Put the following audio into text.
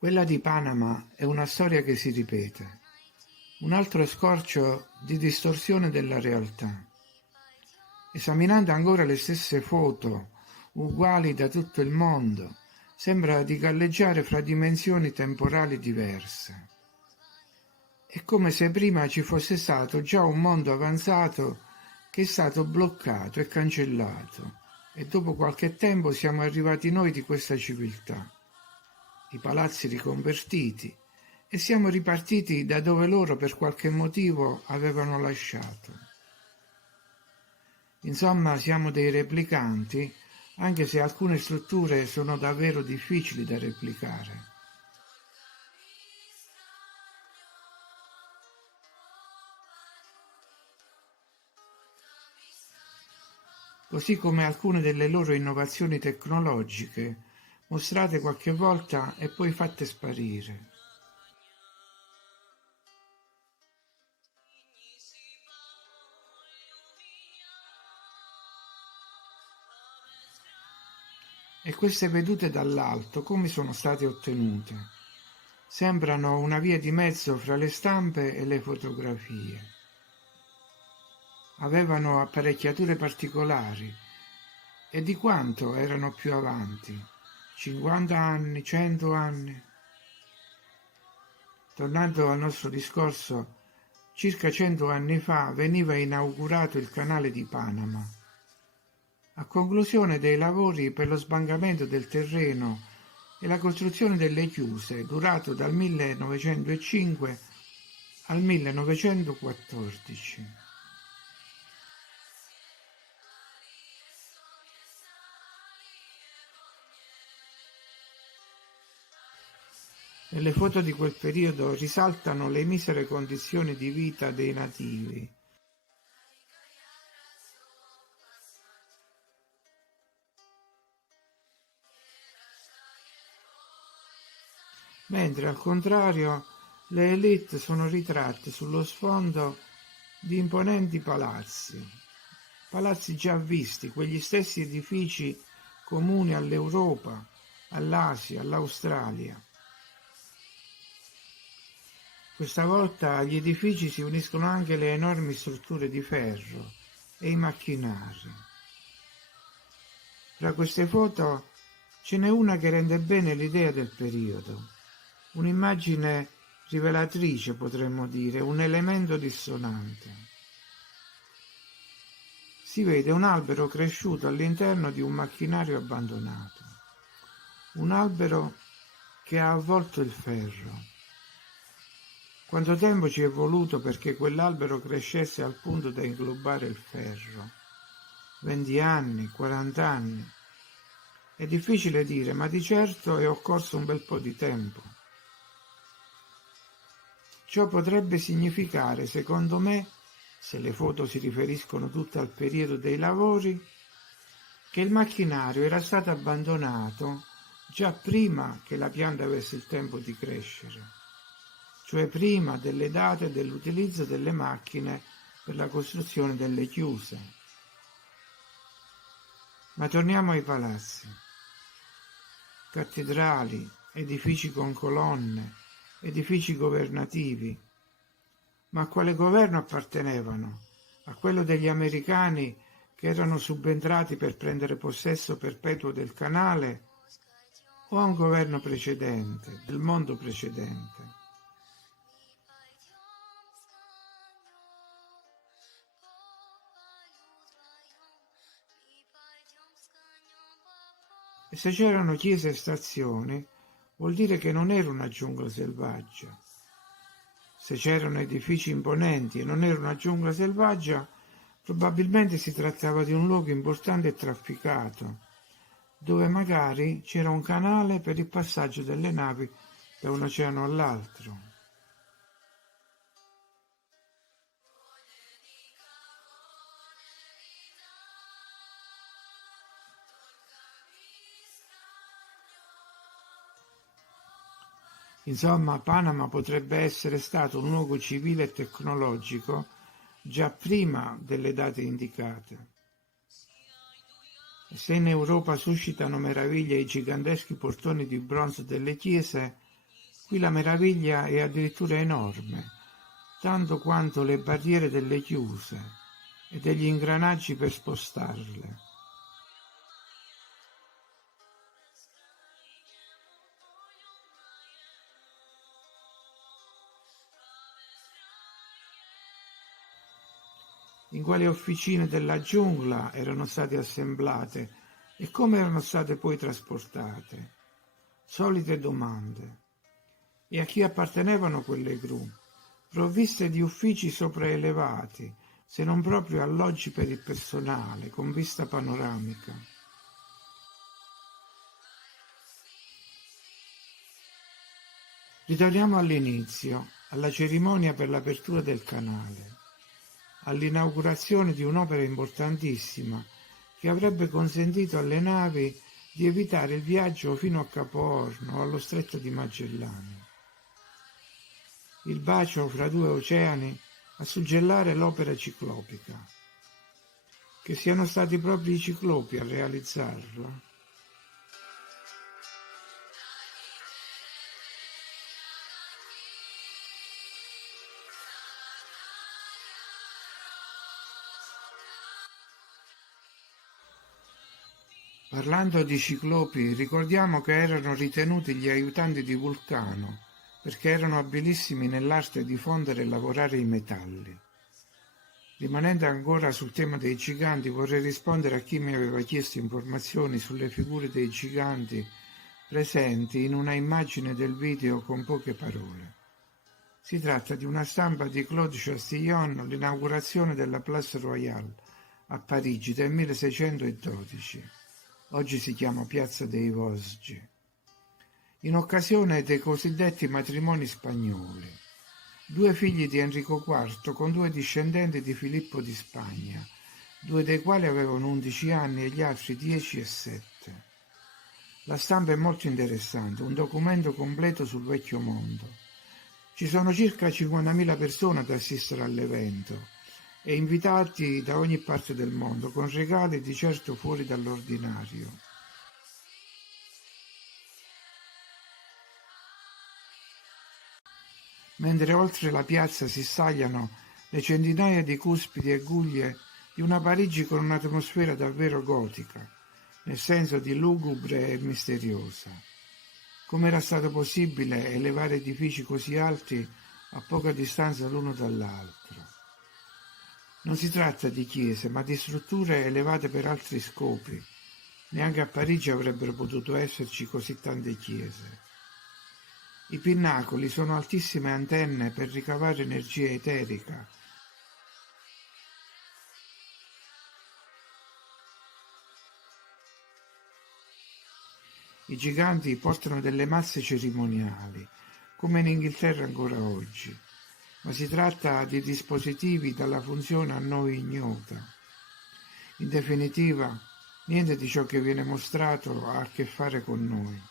Quella di Panama è una storia che si ripete, un altro scorcio di distorsione della realtà. Esaminando ancora le stesse foto, uguali da tutto il mondo, sembra di galleggiare fra dimensioni temporali diverse. È come se prima ci fosse stato già un mondo avanzato che è stato bloccato e cancellato, e dopo qualche tempo siamo arrivati noi di questa civiltà, i palazzi riconvertiti, e siamo ripartiti da dove loro per qualche motivo avevano lasciato. Insomma, siamo dei replicanti, anche se alcune strutture sono davvero difficili da replicare. Così come alcune delle loro innovazioni tecnologiche, mostrate qualche volta e poi fatte sparire. E queste vedute dall'alto come sono state ottenute? Sembrano una via di mezzo fra le stampe e le fotografie. Avevano apparecchiature particolari. E di quanto erano più avanti? 50 anni, 100 anni? Tornando al nostro discorso, circa 100 anni fa veniva inaugurato il canale di Panama. A conclusione dei lavori per lo sbancamento del terreno e la costruzione delle chiuse, durato dal 1905 al 1914. Nelle foto di quel periodo risaltano le misere condizioni di vita dei nativi. Mentre al contrario le élite sono ritratte sullo sfondo di imponenti palazzi già visti, quegli stessi edifici comuni all'Europa, all'Asia, all'Australia. Questa volta agli edifici si uniscono anche le enormi strutture di ferro e i macchinari. Tra queste foto ce n'è una che rende bene l'idea del periodo. Un'immagine rivelatrice, potremmo dire, un elemento dissonante. Si vede un albero cresciuto all'interno di un macchinario abbandonato, un albero che ha avvolto il ferro. Quanto tempo ci è voluto perché quell'albero crescesse al punto da inglobare il ferro? 20 anni, 40 anni? È difficile dire, ma di certo è occorso un bel po' di tempo. Ciò potrebbe significare, secondo me, se le foto si riferiscono tutte al periodo dei lavori, che il macchinario era stato abbandonato già prima che la pianta avesse il tempo di crescere, cioè prima delle date dell'utilizzo delle macchine per la costruzione delle chiuse. Ma torniamo ai palazzi. Cattedrali, edifici con colonne, edifici governativi. Ma a quale governo appartenevano? A quello degli americani che erano subentrati per prendere possesso perpetuo del canale o a un governo precedente, del mondo precedente? E se c'erano chiese e stazioni, vuol dire che non era una giungla selvaggia. Se c'erano edifici imponenti e non era una giungla selvaggia, probabilmente si trattava di un luogo importante e trafficato, dove magari c'era un canale per il passaggio delle navi da un oceano all'altro. Insomma, Panama potrebbe essere stato un luogo civile e tecnologico già prima delle date indicate. Se in Europa suscitano meraviglia i giganteschi portoni di bronzo delle chiese, Qui la meraviglia è addirittura enorme, tanto quanto le barriere delle chiuse e degli ingranaggi per spostarle. In quali officine della giungla erano state assemblate e come erano state poi trasportate. Solite domande. E a chi appartenevano quelle gru, provviste di uffici sopraelevati, se non proprio alloggi per il personale, con vista panoramica. Ritorniamo all'inizio, alla cerimonia per l'apertura del canale, all'inaugurazione di un'opera importantissima che avrebbe consentito alle navi di evitare il viaggio fino a Capo Horn o allo Stretto di Magellano. Il bacio fra due oceani a suggellare l'opera ciclopica. Che siano stati proprio i ciclopi a realizzarla. Parlando di ciclopi, ricordiamo che erano ritenuti gli aiutanti di Vulcano, perché erano abilissimi nell'arte di fondere e lavorare i metalli. Rimanendo ancora sul tema dei giganti, vorrei rispondere a chi mi aveva chiesto informazioni sulle figure dei giganti presenti in una immagine del video con poche parole. Si tratta di una stampa di Claude Chastillon, l'inaugurazione della Place Royale a Parigi del 1612. Oggi si chiama Piazza dei Vosgi. In occasione dei cosiddetti matrimoni spagnoli, due figli di Enrico IV con due discendenti di Filippo di Spagna, due dei quali avevano 11 anni e gli altri 10 e 7. La stampa è molto interessante, un documento completo sul vecchio mondo. Ci sono circa 50.000 persone ad assistere all'evento e invitati da ogni parte del mondo, con regali di certo fuori dall'ordinario. Mentre oltre la piazza si stagliano le centinaia di cuspidi e guglie di una Parigi con un'atmosfera davvero gotica, nel senso di lugubre e misteriosa. Come era stato possibile elevare edifici così alti a poca distanza l'uno dall'altro? Non si tratta di chiese, ma di strutture elevate per altri scopi. Neanche a Parigi avrebbero potuto esserci così tante chiese. I pinnacoli sono altissime antenne per ricavare energia eterica. I giganti portano delle masse cerimoniali, come in Inghilterra ancora oggi, ma si tratta di dispositivi dalla funzione a noi ignota. In definitiva, niente di ciò che viene mostrato ha a che fare con noi.